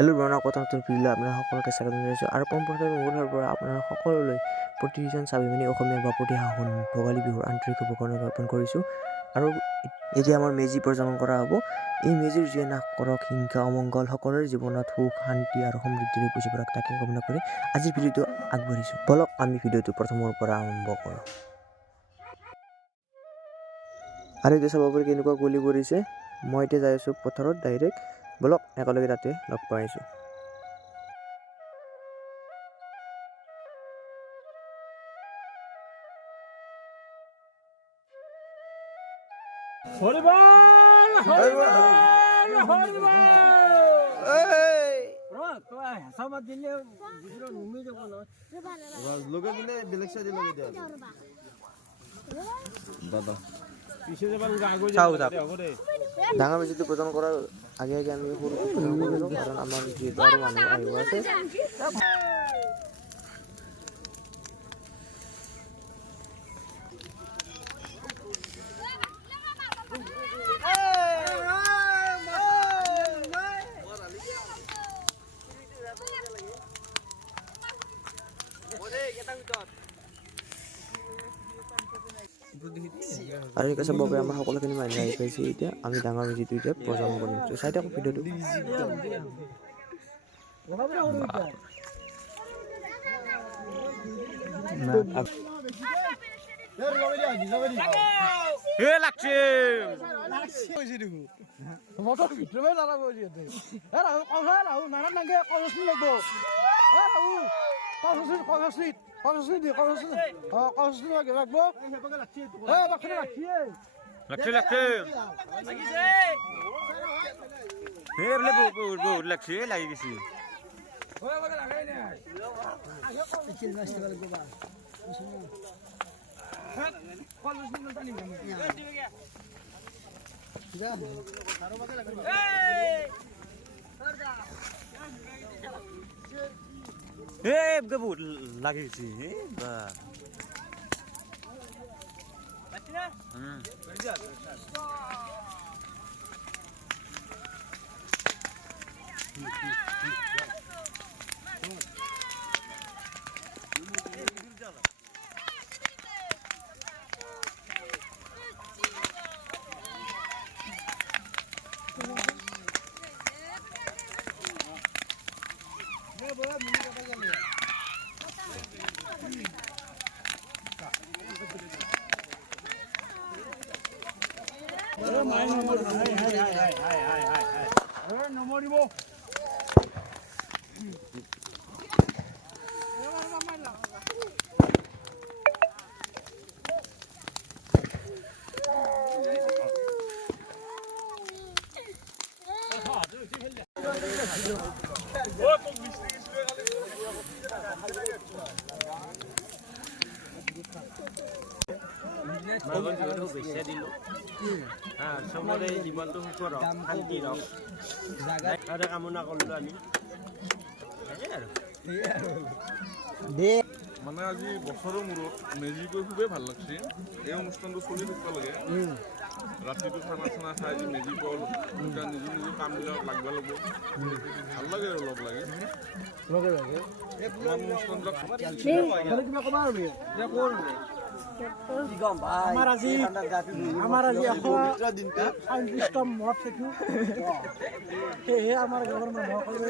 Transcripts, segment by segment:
Hello' বৰণা কথা নতুন ভিডিঅ'লৈ আপোনালোক সকলোকে স্বাগতম জনাইছোঁ আৰু পৰম্পৰাগত মংগলবাৰৰ পৰা আপোনালোক সকলোলৈ প্ৰতিজন স্বাভিমানী অসমীয়া বা প্ৰতিহাসন ভোগালী বিহুৰ আন্তৰিক শুভকামনা জ্ঞাপন কৰিছোঁ। আৰু এতিয়া আমাৰ মেজি প্ৰজ্বলন কৰা হ'ব। এই মেজিৰ যিয়ে নাশ কৰক হিংসা অমংগল, সকলোৰে জীৱনত সুখ শান্তি আৰু সমৃদ্ধিৰে উপচি পৰক তাকে কামনা কৰি আজিৰ ভিডিঅ'টো আগবাঢ়িছোঁ। বলক আমি ভিডিঅ'টো প্ৰথমৰ পৰা আৰম্ভ কৰোঁ। আৰু এতিয়া চাব পাৰি কেনেকুৱা কুঁৱলী পৰিছে। মই এতিয়া যাই আছোঁ পথাৰত ডাইৰেক্ট। বলক একেলগে তাতে লগ পাইছোঁ। ডাঙৰ মেজিটো প্ৰদান কৰাৰ আগে আগে আমি সৰু কৰিলোঁ, কাৰণ আমাৰ যিহেতু আৰু মানুহ আহিব আছে। আৰু এই চাব বাবে আমাৰ সকলোখিনি মানুহ আহি পাইছে। এতিয়া আমি ডাঙৰ মেজিটো এতিয়া প্ৰজ্বলন কৰিম। চাই থাকক ভিডিঅ'টো। চবৰে জীৱনটো সুখৰ হওক, শান্তিৰ হওক তাতে কামনা কৰিলোঁ আমি। মানে আজি বছৰৰ মূৰত মেজি গৈ খুবেই ভাল লাগছে। এই অনুষ্ঠানটো চলি থাকিব লাগে। ৰাতিটো খানা চানা খাই আজি মেজি কল নিজৰ নিজৰ কামবিলাকত লাগব লাগিব। ভাল লাগে আৰু লগ লাগে অনুষ্ঠানবিলাক। আমাৰ আজি 135তম মহৎ সেতু। সেয়েহে আমাৰ গাঁৱৰ মানুহসকলে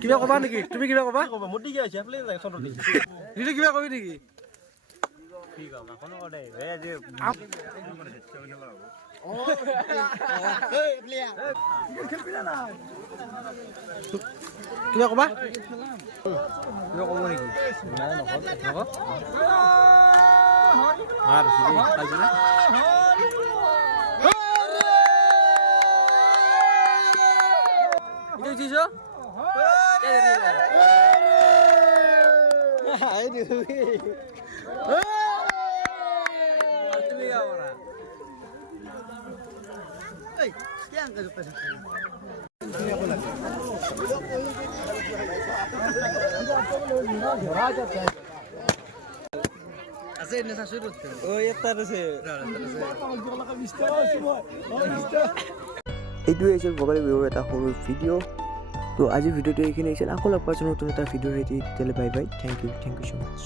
কিবা কবা নেকি? তুমি কিবা কবা? কিবা কবি নেকি? কিবা কবা? কিবা কব নেকি? এইটোৱে আছিল ভোগালী বিহুৰ এটা সৰু ভিডিঅ'। তো আজিৰ ভিডিঅ'টো এইখিনি আছিল। আকৌ লগ পাইছোঁ নতুন এটা ভিডিঅ'ৰ সৈতে। তেতিয়াহ'লে bye bye. Thank you so' much.